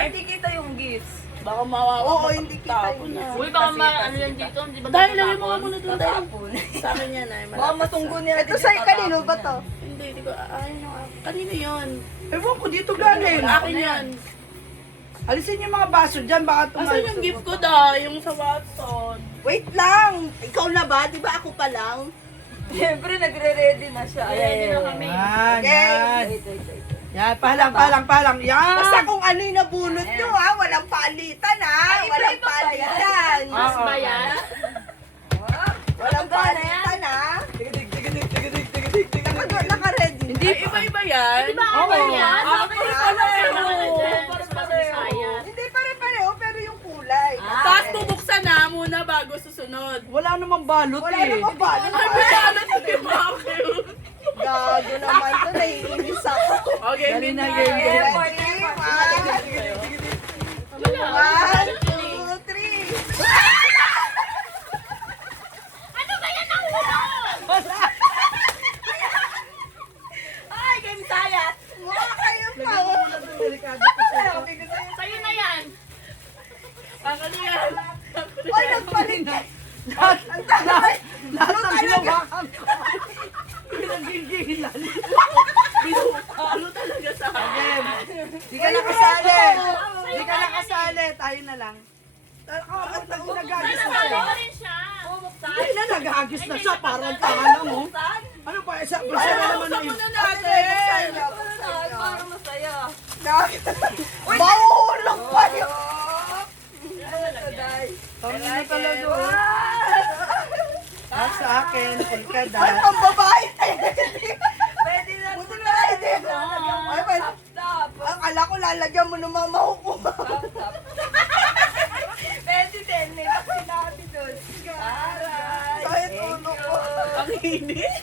Hindi kita yung gifts. Baka mawawa. Oo, hindi kita yung Uy, baka ano yan dito, hindi ba? Dahil lagay mo nga muna doon dahil. Sa akin yan ay Baka matunggo nila. Ito sa'yo, kanino ba to? Hindi, di ko, kanino yun? Ewan ko dito galing. Akin yan. Alisin yung mga baso dyan, baka Asan tumayo. yung gift ko da? Yung sa Watson. Wait lang! Ikaw na ba? Di ba ako pa lang? Siyempre, nagre-ready na siya. Ready na kami. Yan, Okay. yan. Wait. Yan, palang. Yan. Basta kung ano yung nabunot nyo ha, walang palitan ha, walang palitan. Mas ba yan? Walang palitan ha. Naka-ready. Hindi, iba-iba yan. Di ba ako yan? Bakit pala yan? Mas Bisaya. Hindi pare-pareho, pero yung kulay. Tapos bubuksan na muna bago susunod. Wala namang balot Wala eh. namang balot. Ay, bisalan sa Timakil. Gago naman to, naiinis ako. Okay, Dali na, midnight. game. One, two, three. Ay, game sayat! Mukha kayo pa. Delikado ko sa'yo. Sa'yo na yan. Ako na yan. Oy, nagpalit. Lahat ng hinawakan ko. Pinagigilan. Ano talaga sa akin? Di ka nakasali. Di ka nakasali. Tayo na lang. At nagagis na siya. Ano rin siya? Hindi na nagagis na siya. Parang tanga mo. Ano pa? Isa na naman na yun. natin. Para masaya. Mahulog pa yun. Tama na talaga. At sa akin, pulkada. Ay, pambabae tayo. Pwede na. Buti na hindi. Ay, ay, Stop. akala ko lalagyan mo ng mga mahukuma. Pwede din. May sinabi doon. Aray. Kahit ulo ko. Ang init.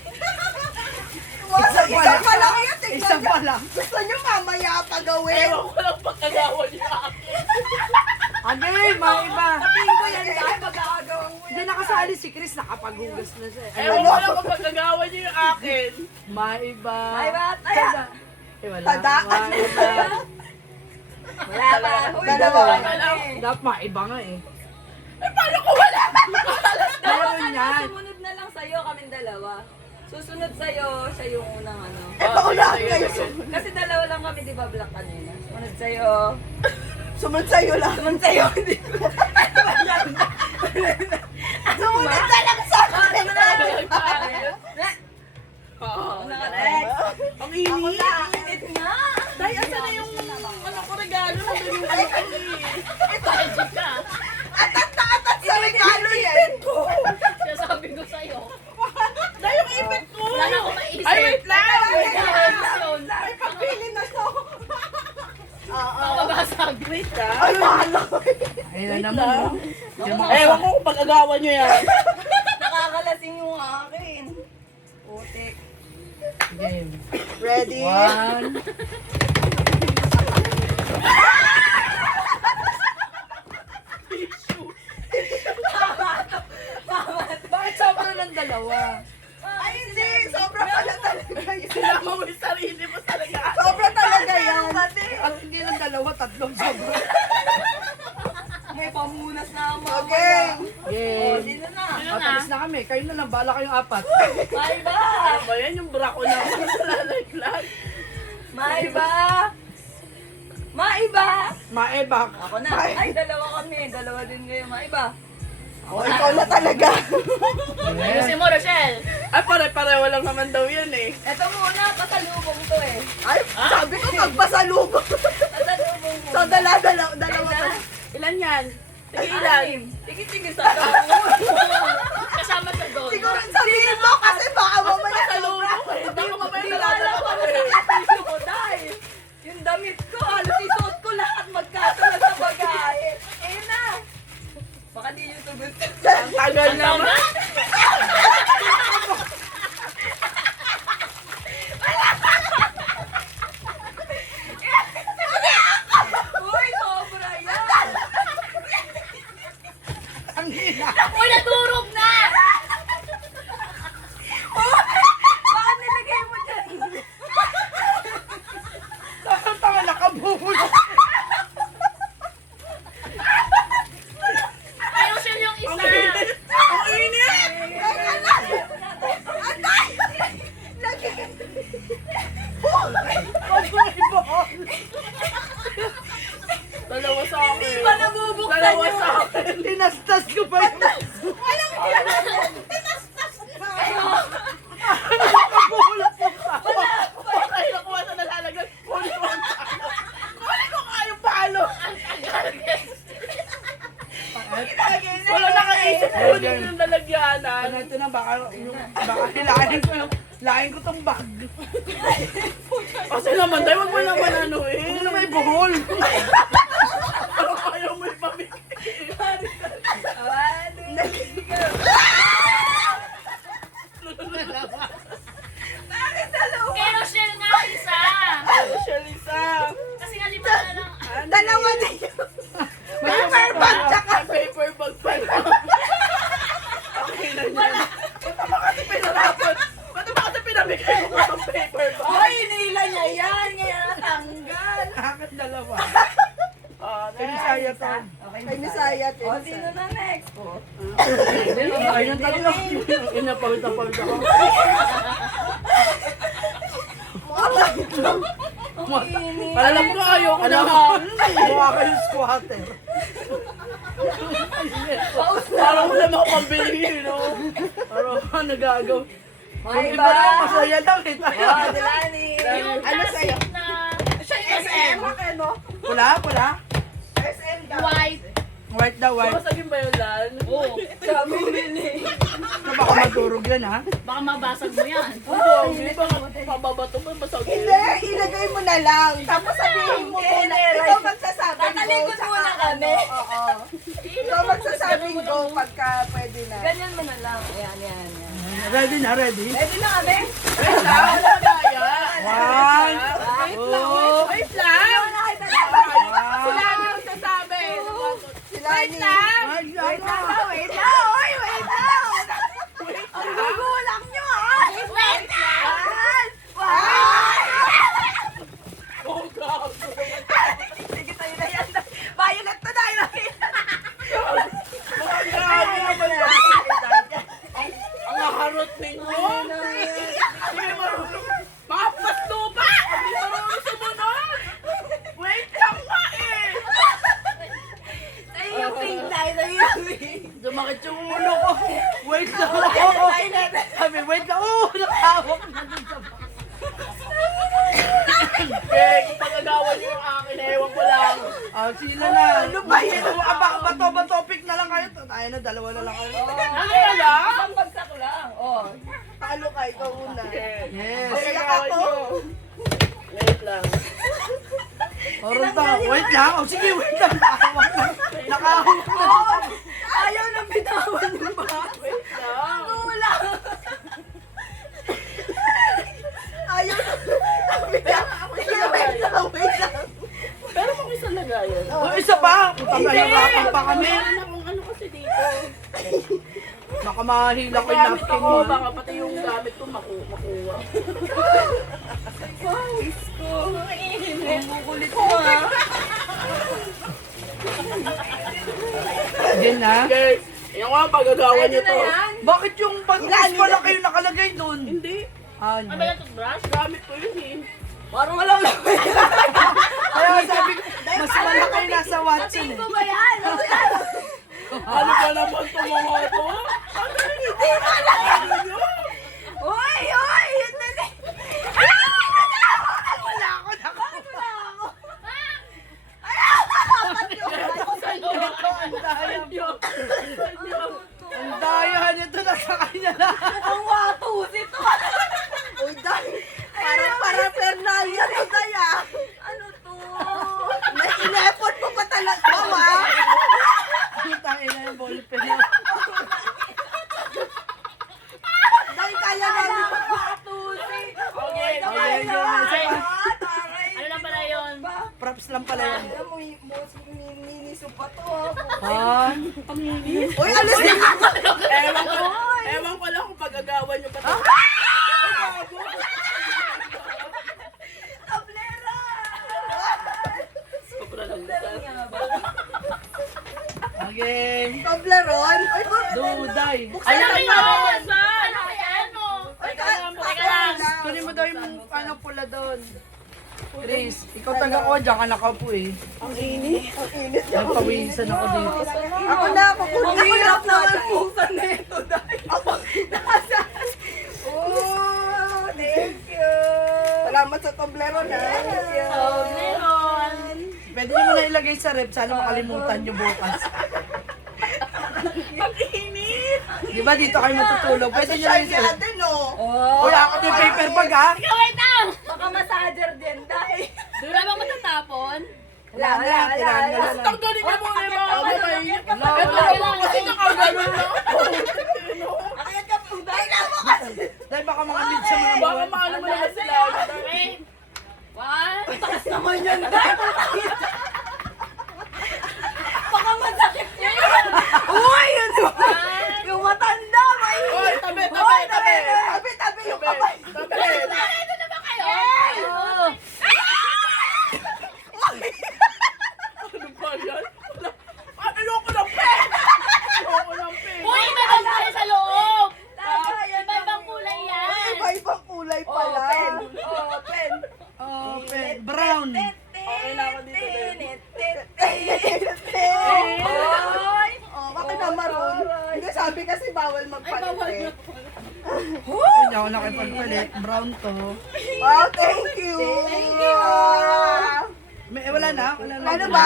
Isa pa lang yun. Tignan Isa nyo. pa lang. Gusto nyo mamaya pa gawin? Ewan ko lang pagkagawa niya akin. Again, mga iba. Sabihin ko yan dahil magkakagawang mo Hindi nakasali si Chris. Nakapaghugas na siya. Ewan ko lang pagkagawa niya yung akin. Maiba. Ay, ba't? Ay, Eh, wala. Tadaan. Maiba. wala pa. Uy, Dalawa. Dapat maiba nga eh. Paano ko wala? Dapat Meron yan. sumunod na lang sa'yo, kaming dalawa. Susunod sa'yo, siya yung unang ano. Ito ulit kayo. Kasi dalawa lang kami, di ba, black kanina? Sumunod sa'yo. Sumunod sa'yo lang. Sumunod sa'yo, hindi ko. Sumunod na lang sa akin. Oo. Next. Ang Ako init. na. Init nga. Dahil asan na yung ano ko regalo na doon yung ano ko eh. Magic ka. Atat na atat sa regalo yan. Siya sabi ko sa'yo. Dahil yung ipit ko. Wala na ako maisip. Ay, wait lang. Ay, Pagpili na to. Makabasag. Wait lang. Ay, mahalo. Ayun na naman. Ewan ko kung pag-agawan nyo yan. Nakakalasing yung akin. Putik. Game. Ready? 1. Bakit sobra ng dalawa? Ay, hindi. Sobra pala talaga yun. Sinama mo yung sarili mo talaga. Sobra talaga yan. At hindi lang dalawa, tatlong sobra. May pamunas na ako. Okay. Game. Sino na? Atalis na kami. Kayo na lang. Bala kayong apat. May ba? Ano ba yan yung bra ko na lalaglag? May ba? May ba? Maebak. Ako na. Ay, dalawa kami. Dalawa din kayo. May ba? O, ikaw na talaga. Ayusin mo, Rochelle. Ay, pare-pareho lang naman daw yan eh. Ito muna, pasalubong to eh. Ay, sabi ko magpasalubong. Pasalubong mo. So, dalawa. Ilan yan? Sige, ilan? Tigil-tigil sa ako. Kasama sa doon. Siguro sabihin mo kasi baka mamaya sobra. Hindi ko mamaya Hindi ko alam kung ano sa isip ko dahil yung damit ko, halos isuot ko lahat magkatulad sa bagahe. Eh na. Baka di yung tugot. Ang tagal naman. Uy, sobra yan. Ang hina. Uy, nadurog na! Baka nilagay mo dyan. Tanga nakabuhol. Tinastas ko pa yung... Walang yan. Tinastas na. Nakabulat yung tao. Ay, nakuha sa nalalagay. Huli ko nga yung palo. Wala nakaisip ko din yung lalagyanan. Ano ito na, baka hilahin ko yung... Lain ko tong bag. Kasi naman tayo, wag mo naman ano eh. Ano na may buhol? Parang ayaw mo ipamigay. Kay Rochelle nga isa. Siya, Lisa. Kasi nga lima na lang. Dalawa na yun. Paper bag tsaka. Paper bag pa lang. Okay na yan. Ba't ba kasi pinarapan? Ba't ba kasi pinamigay mo ng paper bag? Ay, nila niya yan. Ngayon natanggal. Akin dalawa. Ah, Pinisaya to. Kay Misaya. O, sino na next? O, Ay, nang tatlo. Inapawit-apawit ako. Alam ko ayoko na nga. Mukha kayong squatter. Parang wala makapambili, no? Parang nagagaw. may Iba na, ba? masaya lang eh. O, Dilani. Yung Ano plastic sa'yo? na Siya yung SM. Ano? Pula, pula. SM daw. white. White daw, white. Masagin ba yun, Lan? Oo. Sabi nila. Na baka madurog yan, ha? Baka mabasag mo yan. Oo, hindi ba mababato ba masagin? Hindi, ilagay mo na lang. Tapos sabihin mo muna. Ikaw magsasabi go. Tatalikod tsaka muna ano, kami. Oo. Ikaw magsasabi go pagka pwede na. Ganyan mo na lang. Ayan, yan, yan. Ready na, ready? Ready na kami? Wait lang, wala kaya. One, two, Wait lang! Sila one. ang magsasabi. Sila ni... Ay, Wait lang, wait lang. Oy, wait lang. Ang gugulang nyo, ha? Wait lang. Oh, God. Sige, tayo na yan. Violet na tayo. Mga grabe naman yan. Ang harot ninyo. Hindi marunong. Mga pastupa! Hindi marunong sumunod. Wait lang nga eh. Sa'yo yung pink tayo. Sa'yo yung pink. Dumakit yung ulo ko. Wait lang ako. Sabi, wait lang. Oh, nakahawak na dun sa bag. Eh, kung pagagawa niyo yung akin, ewan ko lang. Ah, sila na. Ano ba yun? Ba topic na lang kayo? Tayo na, dalawa na lang kayo. Ano na lang? Isang bagsak lang. O. Talo ka, ikaw una. Yes. Pagagawa niyo. Wait lang. Oron pa. Wait lang. Oh, sige, wait lang. Nakahawak na. Nakahawak na. Ayaw na bitawan yung mga. Wait lang. Kulang. Ayaw na. Wait lang. Pero kung isa lagayan. Oh, isa pa. Putang nahirapan pa kami. Meron akong ano kasi dito. Baka mahila ko yung Gamit napkin ako, mo. baka pati yung gamit ko makuha. Kukulit mo ha. Diyan na. Guys, yung nga pagagawa niyo Ready to. na yan? Bakit yung pag-ice pala kayo nakalagay doon? Hindi. Ah, Ano ba yung toothbrush? Gamit ko yun eh. Parang walang laman. kaya sabi ko, mas malaki nasa Watson eh. Ko ba yan? Ano ba naman ito mga to? Hindi mo alam. Uy! Uy! Wala ako na. Ang daya nito na sa kanya na. Ang watus ito. Uy, dahil. Para Fernalia to, Daya. Ano to? Inepot mo pa talaga, ha? Tayo na yung ballpen na. Dahil kaya namin Okay, Okay, okay. yun. Ano lang pala yun? Props lang pala yan. Alam mo, niniso pa to, ha? Ah, Uy, alas din ako. Ewan ko lang kung pagagawa niyo pa to. Tablera! Sobra lang nila. again. Toblerone? Ay, Duday. buksan Ano na kaya ba? yan? Ano kaya ano? Ay, Teka lang. Kunin mo daw yung ano pula doon. Chris, ikaw taga ko, diyan ka nakaupo eh. Ang init. Ang init. Nagpawisan ako dito. Ako na, kukunin ko Hirap na naman busan nito dahil. Oh, thank you. Salamat sa Toblerone na. Oh, meron. Pwede nyo na ilagay sa rep, sana makalimutan nyo bukas. Ang init. Di ba dito kayo matutulog? Pwede nyo na Shiny yung sa rep. ate, no? Wala ako yung paper bag ha. Ikaw, wait lang! Baka massager din dahil. Doon na bang matatapon? Wala na, tirahan na lang. Tanggalin niyo muna yung mga kamay. Wala, Ito wala. naman kasi nakagano'n lang. Akit ka po ba? Dahil baka mga mid sa mga Baka bawal. maano mo naman sila. Wait. One. Takas naman yan dahil. Baka masakit niya yun. Uy, yun. One. Yung matanda, may... Oy, tabi, tabi, Uy, tabi. tabi, tabi yung kamay. Tabi. Ito na ba kayo? Oh. Ano ba yan? Ayoko ng pen! Ayoko ng pen! Uy, meron tayo sa loob! Tama yan. Iba-ibang kulay yan! Iba-ibang kulay pala. Open. Open. Brown. Okay na ako dito. Oy! Oh, bakit na maroon? Hindi, sabi kasi bawal magpalit. Hindi ako nakipagpalit. Brown to. Wow, thank you. Thank you. May, wala na. Wala na. Ano ba?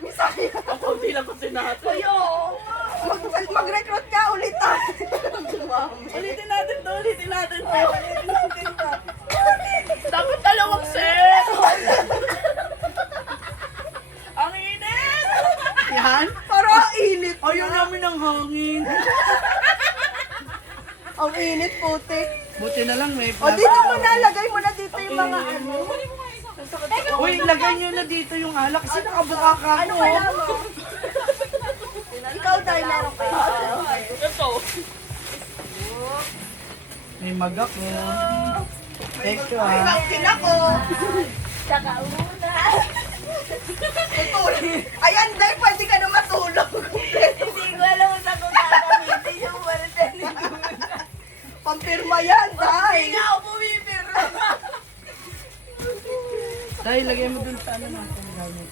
Misaya. Ang kaunti lang kasi natin. Mag-recruit ka ulit ah. Ulitin natin to, ulitin natin to. Dapat dalawang set! Ang init! Yan. Parang ang init. Ayaw namin ng hangin. Ang init, putik. Buti na lang may O, dito mo na, lagay mo na dito yung mga ano. Uy, lagay nyo na dito yung alak kasi nakabuka ka Ano ako. kaya mo? Ikaw dahil meron ka. Ito. May magak oh. Thank you Ay, ah. ang ako. Saka una. Tutulog. Ayan, dahil pwede ka na matulog. Hindi ko alam kung saan ko gagamitin yung walden. Pampirma yan, dahil. Hindi ako pumipirma. Dahil lagay mo dun sa ano natin gamit.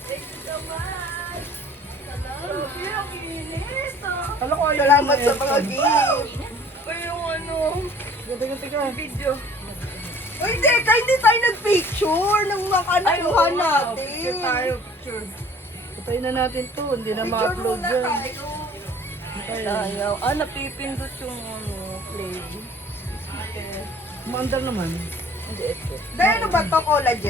Ang inis ah. Kala ko ayaw Salamat mo sa mga aircon. gift. O yung ano, Teka. video. Uy, teka, hindi tayo nag-picture ng mga kanakuha natin. Picture tayo, picture. Patayin na natin to. Hindi na Picture ma-upload muna yan. tayo. Ayaw. Ah, napipindot yung ano, play. Maandar naman. Hindi, ito. Dahil ano ba ito, collagen?